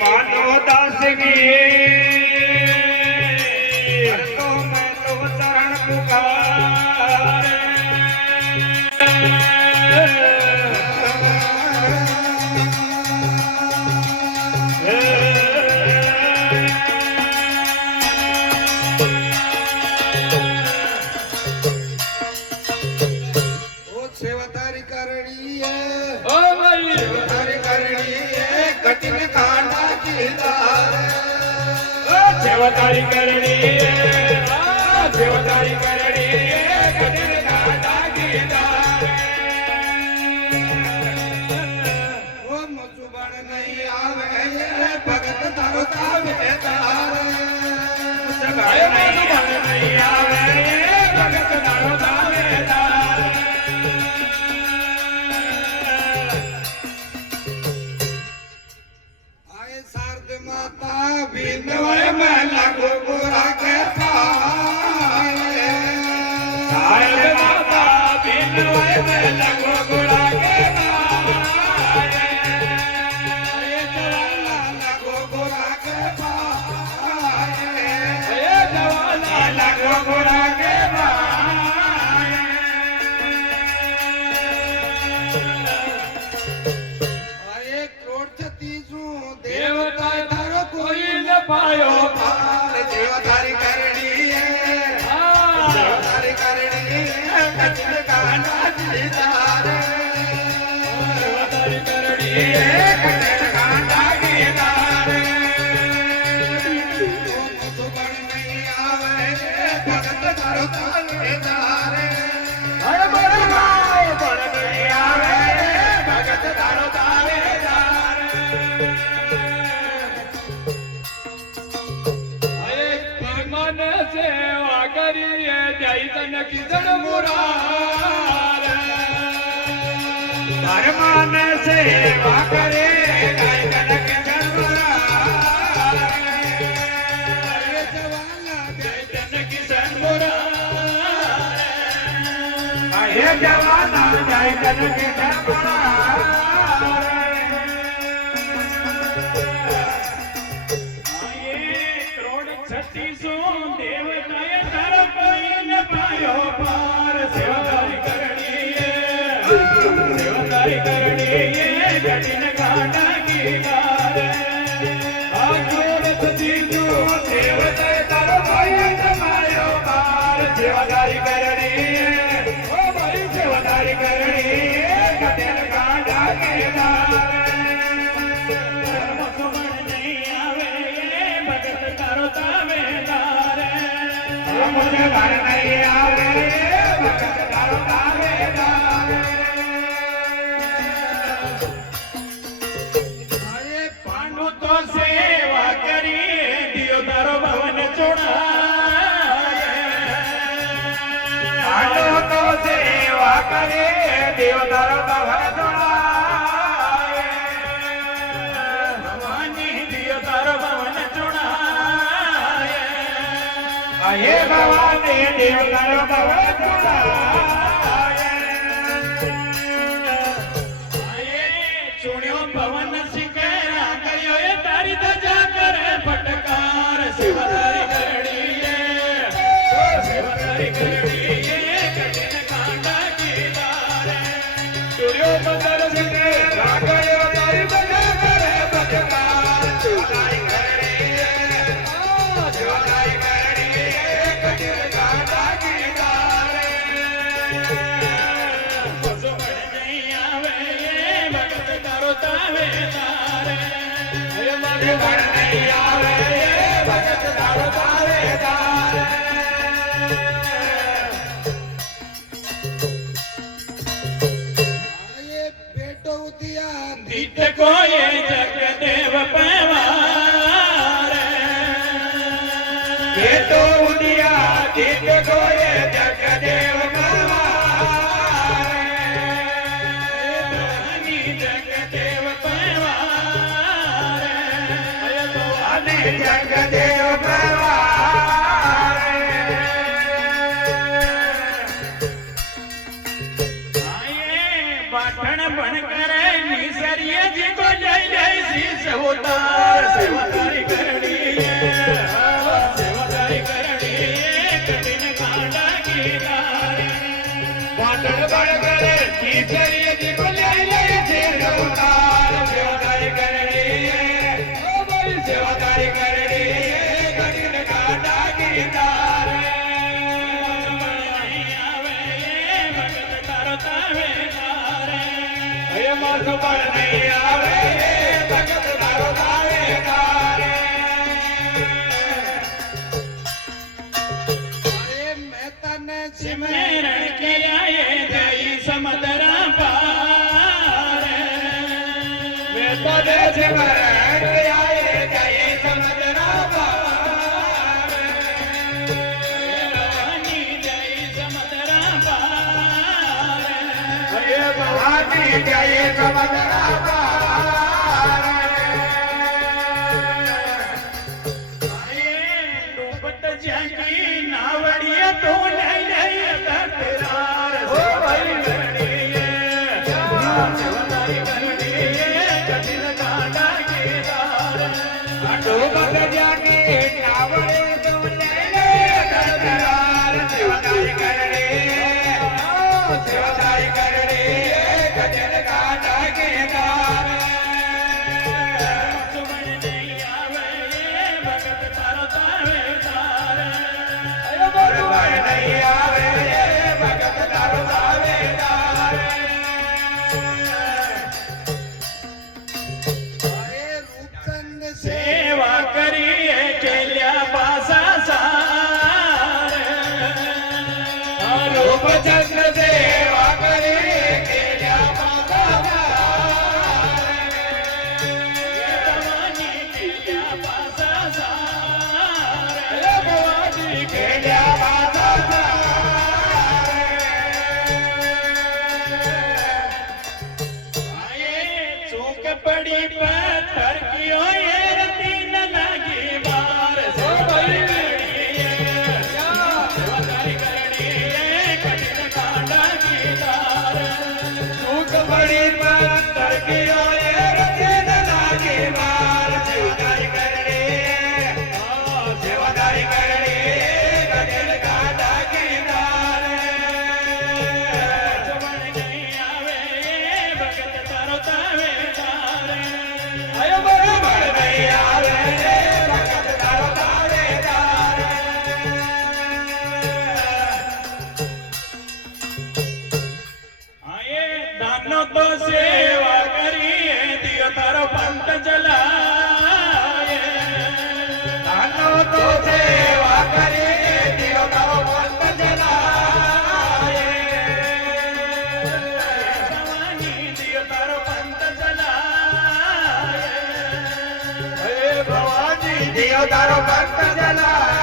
मानो दास की तो मैं तो चरण पुकार सेवाधारी करणी है ओ भाई सेवाधारी करणी है कठिन कांडा की दार सेवाधारी करणी है सेवाधारी करणी है कठिन कांडा की दार वो मचुबड़ नहीं आवे ये भगत तारो तावे दार सगाय मचुबड़ नहीं आवे ये भगत तारो तावे दार शारद माता बिंदवय में लगो बुरा के पाए शारद माता बिंदवय में लगो बुरा के पाए ये जवाला लगो बुरा के पाए ये जवाला लगो बुरा के पाए अरे करोड़ छत्तीसों देवता धर कोई न पायो पार देवधारी करणी है देवधारी करणी है कठिन कांडा की दार देवतारी करणी है कठिन कांडा की दार सुबह नहीं आवे भगत करो तावेदार हर बर माय बर नहीं आवे भगत धारो तावेदार मन सेवा करिए जय तन किधर मुरार धर्मान सेवा करे जय तन किधर मुरार ये जवाला जय तन किधर मुरार हे जवाना जय तन किधर मुरार कठिन कांडा की दार देवता तारो कोई न मायो पार सेवाधारी करणी ओ भाई सेवाधारी करणी कठिन कांडा की दार सुमन नहीं आवे भगत तारो तावेदार मुझे घर नहीं आवे भगत तारो तावेदार तो सेवा करिए दियो तारो भवन चुनाए तो सेवा करिए दियो तारो भवन चुनाए भवानी दियो तारो भवन चुनाए आये भवानी दियो तारो भवन चुनाए आये चुनियो भवन सिकरा कयो तारी दजा करे फटकार सेवाधारी करणी है सेवाधारी करणी है कठिन कांडा की दार सूर्यो बदल सके रागयो तारी दजा करे फटकार सेवाधारी करणी है सेवाधारी करणी है कठिन कांडा की दार सुमन नहीं आवे भगत तारो तावेदार सुमन नहीं आवे भगत तारो तावेदार ये बेटो दिया दीत को ये जगदेव पवार बेटो उदिया दीत को ये जगदेव पवार भवानी जगदेव पवार भवानी जगदेव पवार आये बाटण बन करे निसरिये जी को जय जय सी અવતાર સેવાદારી કરડી સેવાદારી કરડી કઠિન કાંડા કીધાર પાટણ બળગરે કીચરીએ જીવ લઈ લઈ છે અવતાર સેવાદારી કરડી ઓ ભાઈ સેવાદારી કરડી કઠિન કાંડા કીધાર ભગત તારો તાવે તારે હે માથું પણ નહીં આવે ભગત તારો તારે તારે અરે મેં તને સિમરણ કિયા એ જઈ સમુદ્રા પાર મેં તને સિમરણ કિયા એ જઈ સમુદ્રા પાર ભવાની જઈ સમુદ્રા પાર હે ભવાની જઈ સમુદ્રા પાર ડૂબત જાગી નાવડીએ તો લઈ લઈ તતરાર ઓ ભાઈ કરડીએ સેવાદારી કરડીએ કઠિન કાંડા કીધાર ડૂબત જાગી નાવડે તો લઈ લે કરકરાર સેવાદારી કરડે સેવાદારી કરડે કજન કાંડા કીધાર સુમન નહીં આવે ભગત તારો તાવે તાર બરોબર નહીં આવે ભગત તારો તાવેદાર અરે રૂપચંદ સેવા કરીએ કેલ્યા પાસા સાર રૂપચંદ્ર સેવા કરી કેલ્યા પાતાવાર ભવાની કેલ્યા પાસા સાર ભવાની કેલ્યા પાતાવાર ચૂક પડી પથ્થર કયો એ રતી ન લાગી વાર સેવાદારી કરડીએ કઠિન કાંડા કીધાર સુખ પડી પત્તર કિયો એ રતે ન લાગે માર સેવાદારી કરડે સેવાદારી કરડે ગજન કાંડા કીધાર જમણ નહીં આવે ભગત તારો તાવે તાર અય બરોબર નહીં આવે ભગત તારો તાવેદાર દાનો તો સેવા કરીએ દિયો તારો પંથ ચલાય દાનો તો સેવા કરે દિયો તારો પંથ જલાય ભવાની દિયો તારો પંથ ચલાય હે ભવાની દિયો તારો પંથ જલાય